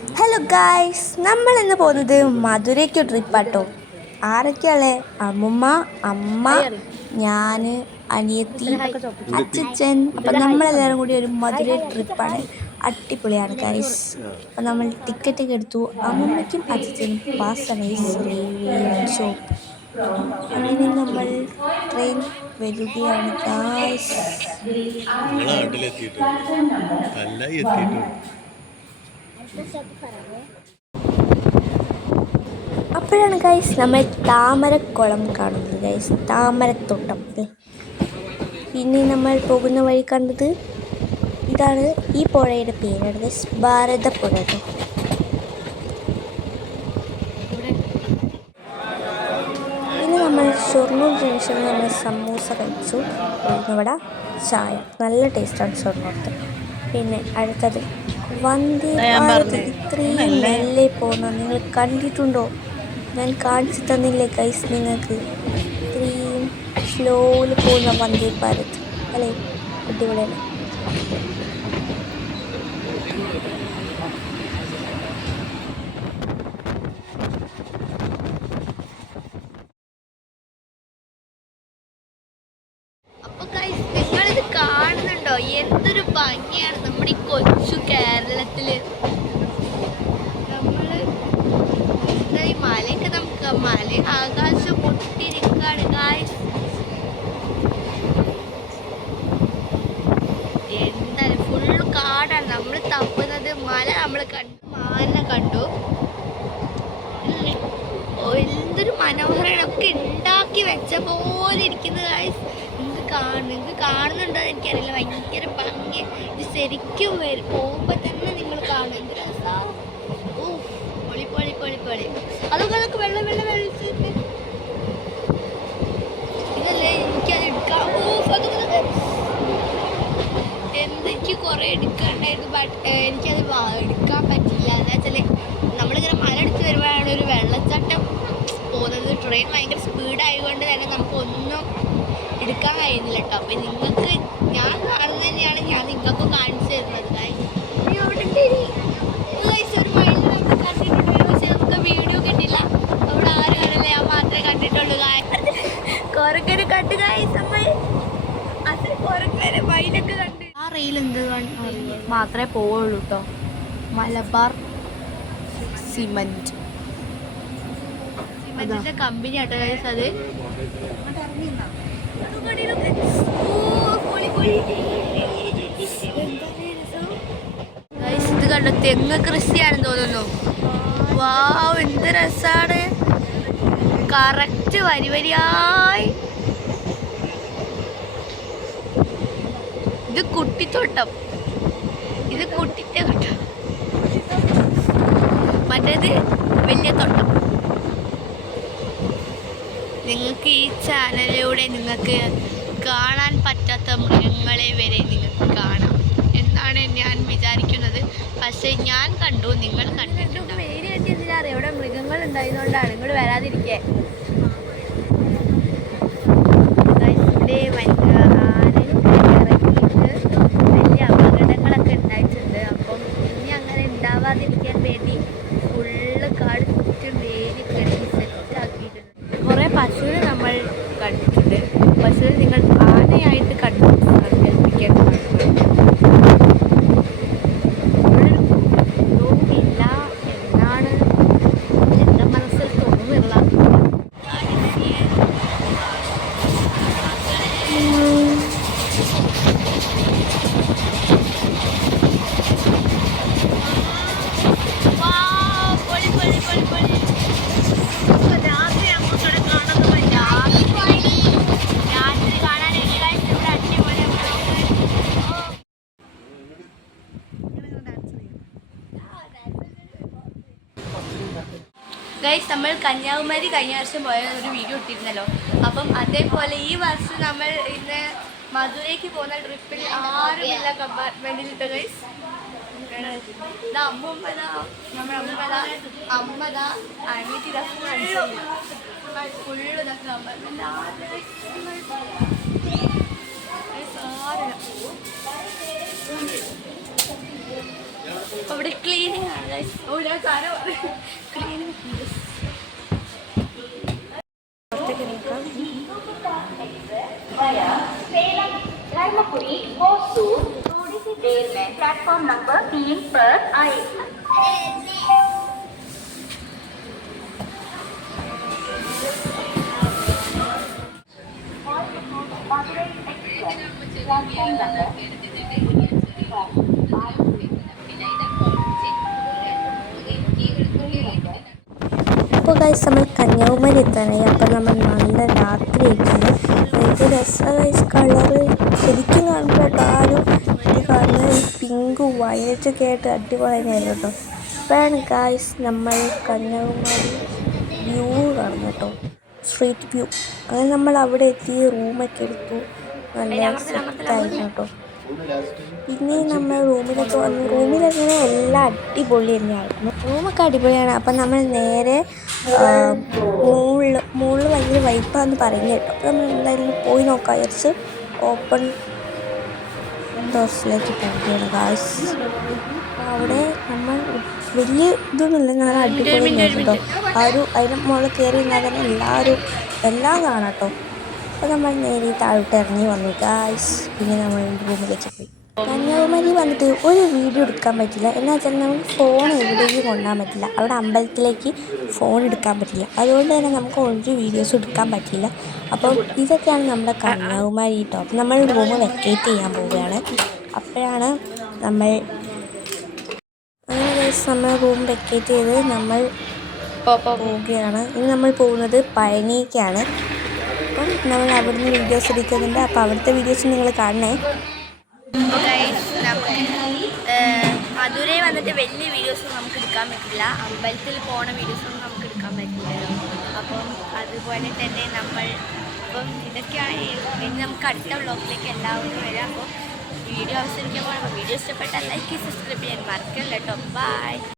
Hello guys, നമ്മൾ ഇന്ന് പോകുന്നത് മധുരയ്ക്ക് ട്രിപ്പാട്ടോ. ആരൊക്കെയാളെ? അമ്മുമ്മ, അമ്മ, ഞാൻ, അനിയത്തി, അച്ഛൻ. അപ്പം നമ്മളെല്ലാവരും കൂടി ഒരു മധുര ട്രിപ്പാണ്. അടിപൊളിയാണ് ഗായ്സ്. അപ്പം നമ്മൾ ടിക്കറ്റ് ഒക്കെ എടുത്തു. അമ്മമ്മയ്ക്കും അച്ഛനും പാസ്സാണ് ഷോപ്പ്. അങ്ങനെ നമ്മൾ ട്രെയിൻ വരികയാണ് ഗായ്സ്. അപ്പോഴാണ് ഗൈസ് നമ്മൾ താമരക്കുളം കാണുന്നത് ഗൈസ്, താമരത്തോട്ടം. പിന്നെ നമ്മൾ പോകുന്ന വഴി കണ്ടത് ഇതാണ്. ഈ പുഴയുടെ പേരാണ് ഗൈസ് ഭാരതപ്പുഴ കേട്ടോ. പിന്നെ നമ്മൾ ഷൊർണൂർ ജംഗ്ഷനിൽ നമ്മൾ സമൂസ കഴിച്ചു. ഇവിടെ ചായ നല്ല ടേസ്റ്റാണ് ഷൊർണൂർത്ത്. പിന്നെ അടുത്തത് വന്ദേ ഭാരത്. ഇത്രയും മെല്ലെ പോകുന്ന നിങ്ങൾ കണ്ടിട്ടുണ്ടോ? ഞാൻ കാണിച്ചു തന്നില്ലേ ഗൈസ് നിങ്ങൾക്ക്? ഇത്രയും സ്ലോയിൽ പോകുന്ന വന്ദേ ഭാരത് അല്ലേ, അടിപൊളിയാണ്. അപ്പൊ ഗൈസ് നിങ്ങളിത് കാണുന്നുണ്ടോ? എന്തൊരു ഭംഗിയാണ് നമ്മുടെ ഈ കൊച്ചു കേരളത്തില്. നമ്മള് ഈ മലയൊക്കെ നമുക്ക് മല ആകാശം പൊട്ടിരിക്കാണ് ഗൈസ്. എന്തായാലും ഫുള്ള് കാടാണ്. നമ്മൾ തപ്പുന്നത് മല. നമ്മൾ കണ്ടു, മാനെ കണ്ടു. എന്തൊരു മനോഹരമാണ്. ഒക്കെ ഉണ്ടാക്കി വെച്ച പോലെ ഇരിക്കുന്നത് ഗൈസ്. നിങ്ങൾക്ക് കാണുന്നുണ്ടോ എന്ന് എനിക്കറിയില്ല. ഭയങ്കര ഭംഗി. ഇത് ശരിക്കും പോകുമ്പോൾ തന്നെ നിങ്ങൾ കാണും. എന്ത് രസമാണ്. ഓ പൊളി പൊളി പൊളി പൊളി. അതൊക്കെ വെള്ളം വെച്ചിട്ട് ഇതല്ലേ എനിക്കത് എടുക്കാം. ഓ അതൊക്കെ എനിക്ക് കുറേ എടുക്കാണ്ടായിരുന്നു. ബട്ട് എനിക്കത് എടുക്കാൻ പറ്റില്ല. എന്താ വെച്ചാൽ നമ്മളിങ്ങനെ മല എടുത്ത് വരുമ്പോഴാണ് ഒരു വെള്ളച്ചാട്ടം പോകുന്നത്. ട്രെയിൻ ഭയങ്കര സ്പീഡായതുകൊണ്ട് തന്നെ നമുക്കൊന്നും എടുക്കാൻ കഴിയുന്നില്ല കേട്ടോ. അപ്പം നിങ്ങൾക്ക് ഞാൻ കാണുന്നത് തന്നെയാണ് ഞാൻ നിങ്ങൾക്കും കാണിച്ചു തരുന്നത്. ഒരു മൈൻഡ് നമുക്ക് കണ്ടിട്ടുണ്ട്, പക്ഷെ നമുക്ക് വീഡിയോ കിട്ടില്ല. അവിടെ ആരും കാണില്ല, ഞാൻ മാത്രമേ കണ്ടിട്ടുള്ളൂ. കുറേ കണ്ട് കുറേ മൈലൊക്കെ കണ്ട്. ആ റെയിൽ എന്ത് മാത്രമേ പോവുള്ളൂ കേട്ടോ. മലബാർ സിമന്റ് സിമന്റിന്റെ കമ്പനി ആട്ടോ ഗൈസ്. അത് ഇത് കണ്ടോ, തെങ്ങ് കൃഷിയാണെന്ന് തോന്നുന്നു. വാവ് എന്ത് രസാണ്. കറക്റ്റ് വരിയായി. ഇത് കുട്ടിത്തോട്ടം, ഇത് കുട്ടിത്തോട്ടം. മറ്റേത് വലിയ തോട്ടം. നിങ്ങൾക്ക് ഈ ചാനലിലൂടെ നിങ്ങൾക്ക് കാണാൻ പറ്റാത്ത മൃഗങ്ങളെ വരെ നിങ്ങൾക്ക് കാണാം എന്നാണ് ഞാൻ വിചാരിക്കുന്നത്. പക്ഷേ ഞാൻ കണ്ടു, നിങ്ങൾ കണ്ടിട്ടുണ്ട്. മെയിൻ ആയിട്ട് എന്തിനറിയാം, ഇവിടെ മൃഗങ്ങൾ ഉണ്ടായതുകൊണ്ടാണ് നിങ്ങൾ വരാതിരിക്കേ. ഇവിടെ വലിയ അപകടങ്ങളൊക്കെ ഉണ്ടായിട്ടുണ്ട്. അപ്പം ഇനി അങ്ങനെ ഉണ്ടാവാതിരിക്കാൻ വേണ്ടി ഫുള്ള് കാട് ചുറ്റും വേലി കെട്ടി സെറ്റാക്കിയിട്ടുണ്ട്. കുറേ പശുവിനെ നമ്മൾ കണ്ടിട്ടുണ്ട്. പശുവിനെ നിങ്ങൾ ആനയായിട്ട് കണ്ടു കേൾപ്പിക്കാൻ ഇല്ല എന്നാണ് എൻ്റെ മനസ്സിൽ തോന്നുന്നില്ല. ഗൈസ് നമ്മൾ കന്യാകുമാരി കഴിഞ്ഞ വർഷം പോയ ഒരു വീഡിയോ ഇട്ടിരുന്നല്ലോ. അപ്പം അതേപോലെ ഈ വർഷം നമ്മൾ ഇന്ന് മധുരയ്ക്ക് പോകുന്ന ട്രിപ്പിൽ ആരുമില്ല കമ്പാർട്ട്മെൻറ്റിലിട്ട് ഗൈസ്. അമ്മൂമ്മതാ, നമ്മുടെ അമ്മതാ, അനിയത്തി ഫുള്ള് ഇതൊക്കെ കമ്പാർട്ട്മെൻറ്റ്. അപ്പോൾ ഇവിടെ ക്ലീനിങ് ആണ് ഗൈസ്. ക്ലീനിങ് പുറത്തേക്ക് നോക്കാം. धर्मपुरी होसूर थोड़ी सी देर में प्लेटफॉर्म नंबर 3 पर आएगी। അപ്പോൾ ഗൈസ് നമ്മൾ കന്യാകുമാരി എത്താനായി. അപ്പം നമ്മൾ നല്ല രാത്രി ആയിട്ടുണ്ട്. ഇത് രസ ഗൈസ് കളറ് ശരിക്കും കാണുമ്പോൾ കാലും ഇത് കാണുന്നത് പിങ്കും വയലറ്റൊക്കെ ആയിട്ട് അടിപൊളിയായിരുന്നു കേട്ടോ. ഇപ്പോഴാണ് ഗൈസ് നമ്മൾ കന്യാകുമാരി വ്യൂ കാണുന്നത് കേട്ടോ, സ്ട്രീറ്റ് വ്യൂ. അങ്ങനെ നമ്മൾ അവിടെ എത്തി റൂമൊക്കെ എടുത്തു, നല്ല സെറ്റായിരുന്നു കേട്ടോ. പിന്നെ നമ്മൾ റൂമിലൊക്കെ വന്നു. റൂമിലങ്ങനെ എല്ലാം അടിപൊളി തന്നെയായിരുന്നു, റൂമൊക്കെ അടിപൊളിയാണ്. അപ്പം നമ്മൾ നേരെ മുകളിൽ ഭയങ്കര വൈപ്പാന്ന് പറയുന്നത് കേട്ടോ. അപ്പോൾ നമ്മൾ എന്തായാലും പോയി നോക്കാം വിചാരിച്ച് ഓപ്പൺ ഡോർസിലേക്ക് പോവുകയാണ് ഗായ്സ്. അവിടെ നമ്മൾ വലിയ ഇതൊന്നുമില്ല, നല്ല അടിപൊളി കേട്ടോ. അതിന് മുകളിൽ കയറി നിന്നാൽ തന്നെ എല്ലാം കാണാം കേട്ടോ. അപ്പോൾ നമ്മൾ നേരെ താഴോട്ട് ഇറങ്ങി വന്നു ഗായ്സ്. പിന്നെ നമ്മൾ റൂമിലേക്ക് പോയി. കന്യാകുമാരി വന്നിട്ട് ഒരു വീഡിയോ എടുക്കാൻ പറ്റില്ല. എന്നാ വെച്ചാൽ നമുക്ക് ഫോൺ എവിടേക്കും കൊണ്ടുപോകാൻ പറ്റില്ല. അവിടെ അമ്പലത്തിലേക്ക് ഫോൺ എടുക്കാൻ പറ്റില്ല. അതുകൊണ്ട് തന്നെ നമുക്ക് ഒരു വീഡിയോസും എടുക്കാൻ പറ്റില്ല. അപ്പോൾ ഇതൊക്കെയാണ് നമ്മുടെ കന്യാകുമാരി കേട്ടോ. അപ്പോൾ നമ്മൾ റൂം വെക്കേറ്റ് ചെയ്യാൻ പോവുകയാണ്. അപ്പോഴാണ് നമ്മൾ നമ്മൾ റൂം വെക്കേറ്റ് ചെയ്ത് നമ്മൾ പോവുകയാണ്. ഇനി നമ്മൾ പോകുന്നത് പഴനിക്കാണ്. അപ്പം നമ്മൾ അവിടുന്ന് വീഡിയോസ് എടുക്കുന്നുണ്ട്. അപ്പോൾ അവിടുത്തെ വീഡിയോസ് നിങ്ങൾ കാണണേ. മധുരൈ വന്നിട്ട് വലിയ വീഡിയോസൊന്നും നമുക്ക് എടുക്കാൻ പറ്റില്ല. അമ്പലത്തിൽ പോണ വീഡിയോസൊന്നും നമുക്ക് എടുക്കാൻ പറ്റില്ലല്ലോ. അപ്പം അതുപോലെ തന്നെ അപ്പം ഇതൊക്കെയാണ്. ഇനി നമുക്ക് അടുത്ത വ്ളോഗിലേക്ക് എല്ലാവരും വരാം. അപ്പോൾ വീഡിയോ അവസാനിക്കാൻ പോകണം. അപ്പോൾ വീഡിയോ ഇഷ്ടപ്പെട്ടാൽ ലൈക്ക് സബ്സ്ക്രൈബ് ചെയ്യാൻ മറക്കല്ല കേട്ടോ. ബൈ.